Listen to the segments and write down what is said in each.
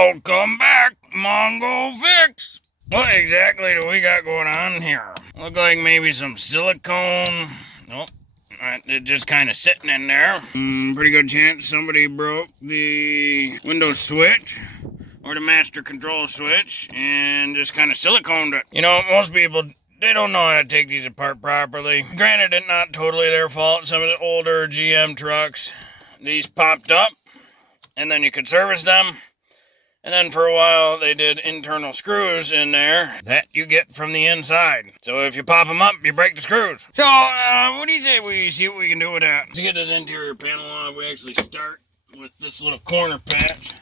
Welcome back, Mongo Fix. What exactly do we got going on here? Look like maybe some silicone. Oh, it's just kind of sitting in there. Pretty good chance somebody broke the window switch or the master control switch and just kind of siliconed it. You know, most people, they don't know how to take these apart properly. Granted, it's not totally their fault. Some of the older GM trucks, these popped up, and then you could service them. And then for a while, they did internal screws in there that you get from the inside. So if you pop them up, you break the screws. So, what do you say we see what we can do with that? To get this interior panel on, we actually start with this little corner patch.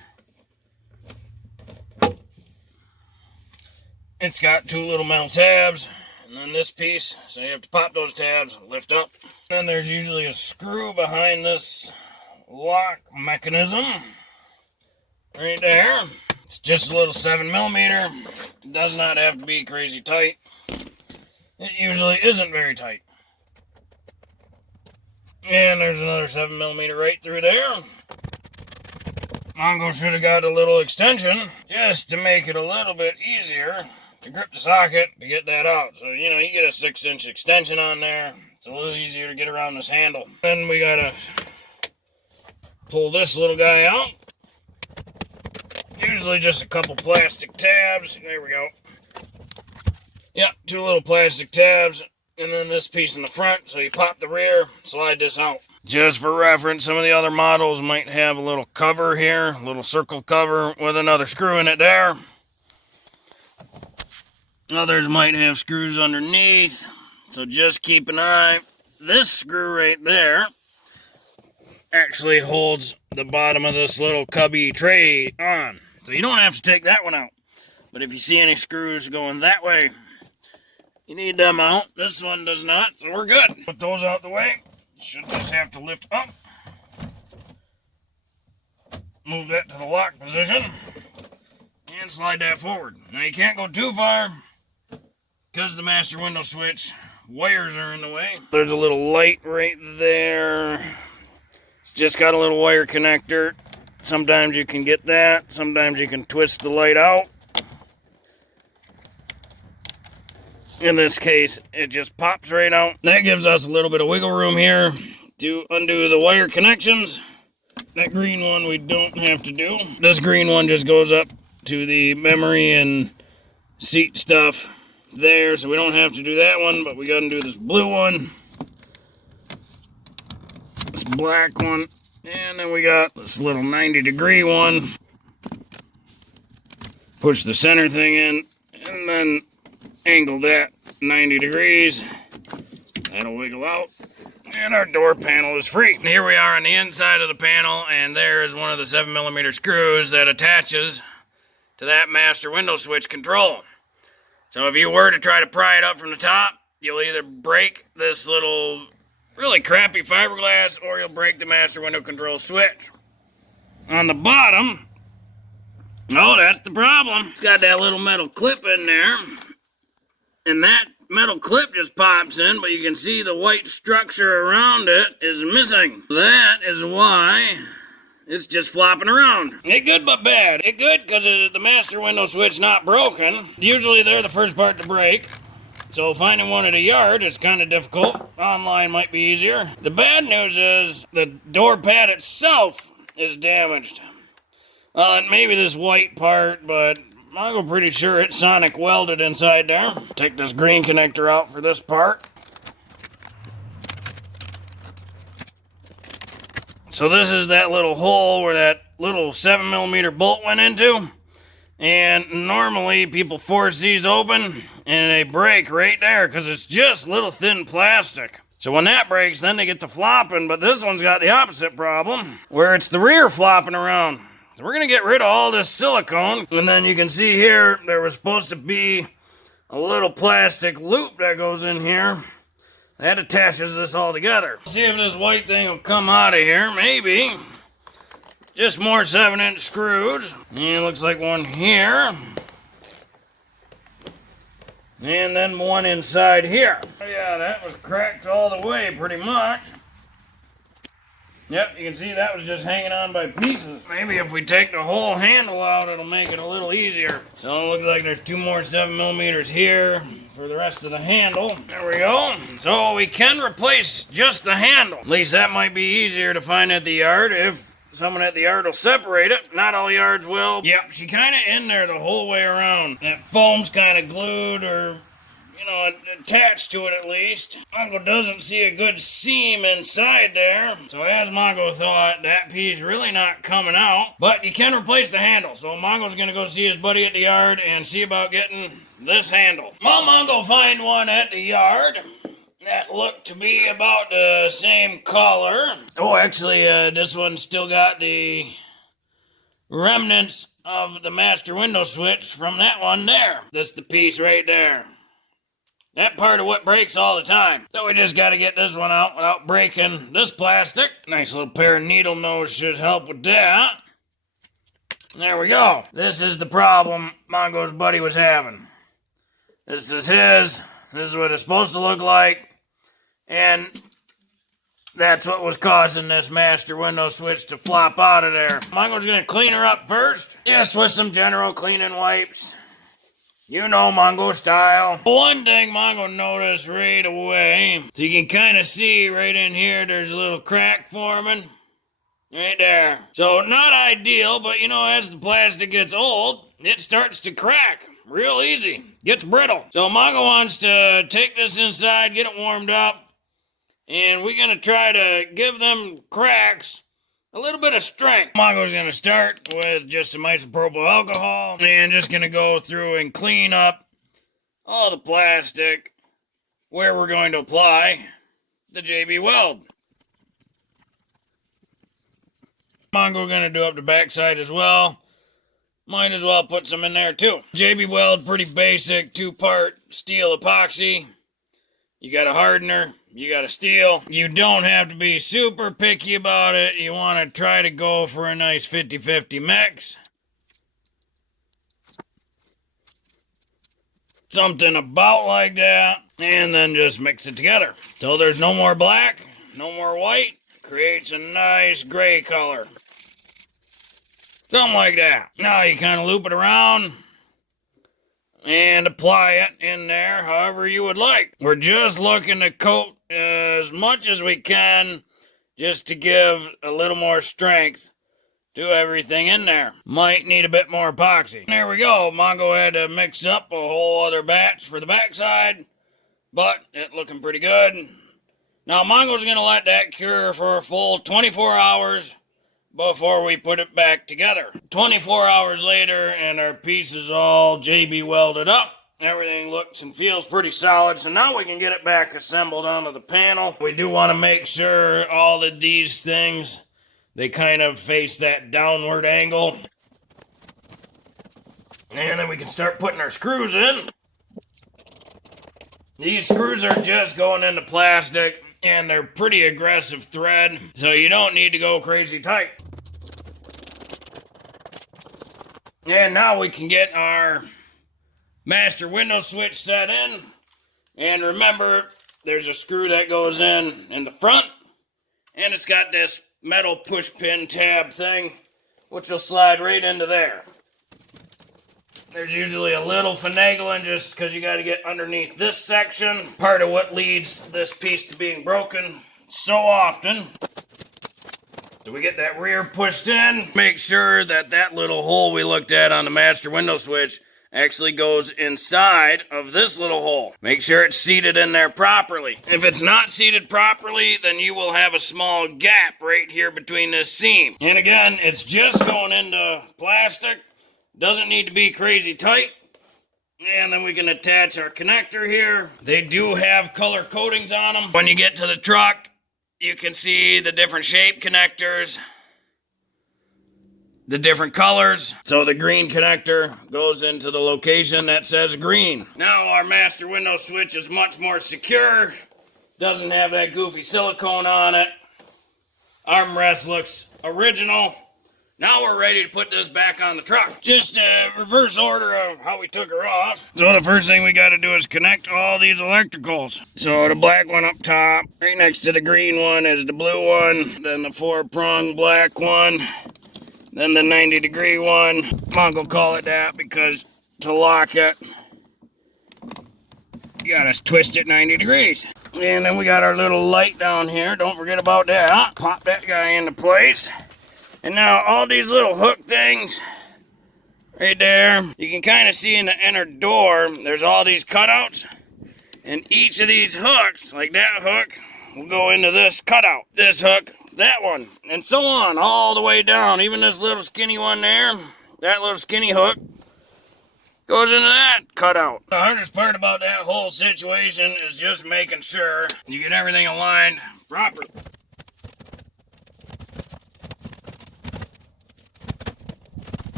It's got two little metal tabs, and then this piece. So you have to pop those tabs, lift up. Then there's usually a screw behind this lock mechanism. Right there. It's just a little 7mm. It does not have to be crazy tight. It usually isn't very tight. And there's another 7mm right through there. Mongo should have got a little extension just to make it a little bit easier to grip the socket to get that out. So, you know, you get a 6-inch extension on there. It's a little easier to get around this handle. Then we gotta pull this little guy out. Usually just a couple plastic tabs. There we go. Yep, two little plastic tabs. And then this piece in the front. So you pop the rear, slide this out. Just for reference, some of the other models might have a little cover here. A little circle cover with another screw in it there. Others might have screws underneath. So just keep an eye. This screw right there actually holds the bottom of this little cubby tray on. So you don't have to take that one out. But if you see any screws going that way, you need them out. This one does not, so we're good. Put those out the way. Should just have to lift up. Move that to the lock position. And slide that forward. Now you can't go too far because the master window switch wires are in the way. There's a little light right there. It's just got a little wire connector. Sometimes you can get that. Sometimes you can twist the light out. In this case, it just pops right out. That gives us a little bit of wiggle room here to undo the wire connections. That green one we don't have to do. This green one just goes up to the memory and seat stuff there, so we don't have to do that one, but we gotta do this blue one, this black one, and then we got this little 90-degree one. Push the center thing in, and then angle that 90 degrees. That'll wiggle out, and our door panel is free. Here we are on the inside of the panel, and there is one of the 7mm screws that attaches to that master window switch control. So if you were to try to pry it up from the top, you'll either break this little really crappy fiberglass, or you'll break the master window control switch. On the bottom, oh, that's the problem. It's got that little metal clip in there, and that metal clip just pops in, but you can see the white structure around it is missing. That is why it's just flopping around. It good but bad. It good because the master window switch not broken. Usually they're the first part to break. So finding one at a yard is kind of difficult. Online might be easier. The bad news is the door pad itself is damaged. Maybe this white part, but I'm pretty sure it's sonic welded inside there. Take this green connector out for this part. So this is that little hole where that little 7mm bolt went into. And normally people force these open and they break right there because it's just little thin plastic. So when that breaks, then they get to flopping. But this one's got the opposite problem where it's the rear flopping around. So we're going to get rid of all this silicone. And then you can see here, there was supposed to be a little plastic loop that goes in here. That attaches this all together. See if this white thing will come out of here. Maybe. Just more 7-inch screws. And it looks like one here. And then one inside here. Yeah, that was cracked all the way pretty much. Yep, you can see that was just hanging on by pieces. Maybe if we take the whole handle out, it'll make it a little easier. So it looks like there's 2 more 7mm here for the rest of the handle. There we go. So we can replace just the handle. At least that might be easier to find at the yard if someone at the yard will separate it. Not all yards will. Yep, she kind of in there the whole way around. That foam's kind of glued or, you know, attached to it at least. Mongo doesn't see a good seam inside there. So as Mongo thought, that piece really not coming out. But you can replace the handle. So Mongo's gonna go see his buddy at the yard and see about getting this handle. Well, Mongo find one at the yard that looked to be about the same color. Oh, actually, this one still got the remnants of the master window switch from that one there. That's the piece right there. That part of what breaks all the time. So we just got to get this one out without breaking this plastic. Nice little pair of needle nose should help with that. There we go. This is the problem Mongo's buddy was having. This is his. This is what it's supposed to look like. And that's what was causing this master window switch to flop out of there. Mongo's going to clean her up first. Just with some general cleaning wipes. You know Mongo style. One thing Mongo noticed right away, so you can kind of see right in here, there's a little crack forming. Right there. So not ideal, but you know, as the plastic gets old, it starts to crack real easy. Gets brittle. So Mongo wants to take this inside, get it warmed up, and we're going to try to give them cracks a little bit of strength. Mongo's going to start with just some isopropyl alcohol and just going to go through and clean up all the plastic where we're going to apply the JB Weld. Mongo going to do up the backside as well. Might as well put some in there too. JB Weld, pretty basic 2-part steel epoxy. You got a hardener, you got a steel. You don't have to be super picky about it. You want to try to go for a nice 50-50 mix. Something about like that. And then just mix it together. So there's no more black, no more white. Creates a nice gray color. Something like that. Now you kind of loop it around and apply it in there however you would like. We're just looking to coat as much as we can just to give a little more strength to everything in there. Might need a bit more epoxy. There we go. Mongo had to mix up a whole other batch for the backside, but it's looking pretty good. Now Mongo's going to let that cure for a full 24 hours before we put it back together. 24 hours later, and our piece is all JB welded up. Everything looks and feels pretty solid, so now we can get it back assembled onto the panel. We do want to make sure all of these things, they kind of face that downward angle. And then we can start putting our screws in. These screws are just going into plastic, and they're pretty aggressive thread, so you don't need to go crazy tight. And now we can get our master window switch set in. And remember, there's a screw that goes in the front, and it's got this metal push pin tab thing, which will slide right into there. There's usually a little finagling just because you got to get underneath this section. Part of what leads this piece to being broken so often. So we get that rear pushed in. Make sure that that little hole we looked at on the master window switch actually goes inside of this little hole. Make sure it's seated in there properly. If it's not seated properly, then you will have a small gap right here between this seam. And again, it's just going into plastic. Doesn't need to be crazy tight. And then we can attach our connector here. They do have color coatings on them. When you get to the truck, you can see the different shape connectors, the different colors. So the green connector goes into the location that says green. Now our master window switch is much more secure. Doesn't have that goofy silicone on it. Armrest looks original. Now we're ready to put this back on the truck. Just reverse order of how we took her off. So the first thing we got to do is connect all these electricals. So the black one up top, right next to the green one is the blue one, then the 4-prong black one, then the 90-degree one. Mongo call it that because to lock it, you gotta twist it 90 degrees. And then we got our little light down here. Don't forget about that. Pop that guy into place. And now all these little hook things right there, you can kind of see in the inner door, there's all these cutouts. And each of these hooks, like that hook, will go into this cutout. This hook, that one, and so on, all the way down. Even this little skinny one there, that little skinny hook, goes into that cutout. The hardest part about that whole situation is just making sure you get everything aligned properly.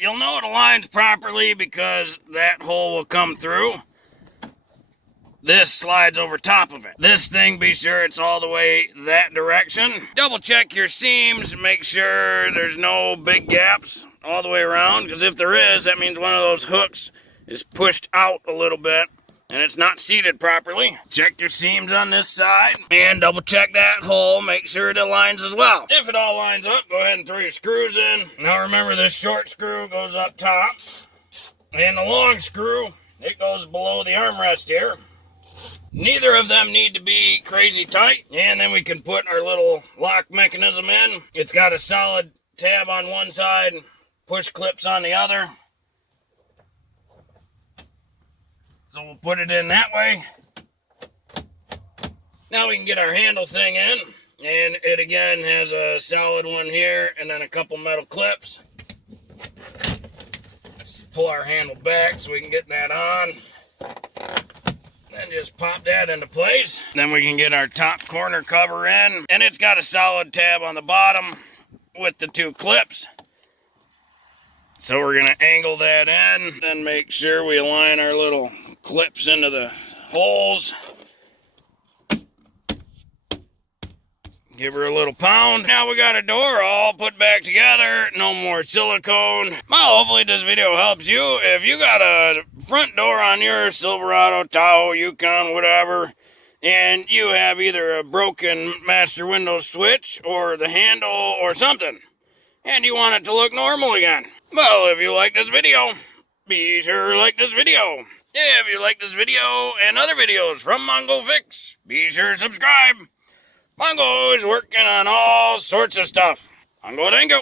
You'll know it aligns properly because that hole will come through. This slides over top of it. This thing, be sure it's all the way that direction. Double check your seams, make sure there's no big gaps all the way around, because if there is, that means one of those hooks is pushed out a little bit and it's not seated properly. Check your seams on this side and double check that hole, make sure it aligns as well. If it all lines up, go ahead and throw your screws in. Now remember, this short screw goes up top and the long screw, it goes below the armrest here. Neither of them need to be crazy tight. And then we can put our little lock mechanism in. It's got a solid tab on one side, push clips on the other. So we'll put it in that way. Now we can get our handle thing in. And it again has a solid one here and then a couple metal clips. Let's pull our handle back so we can get that on. Then just pop that into place. Then we can get our top corner cover in. And it's got a solid tab on the bottom with the 2 clips. So we're going to angle that in. Then make sure we align our little clips into the holes. Give her a little pound. Now we got a door all put back together. No more silicone. Well, hopefully this video helps you. If you got a front door on your Silverado, Tahoe, Yukon, whatever, and you have either a broken master window switch or the handle or something, and you want it to look normal again, well, if you like this video, be sure to like this video. If you like this video and other videos from Mongo Fix, be sure to subscribe. Mongo is working on all sorts of stuff. Mongo Dango.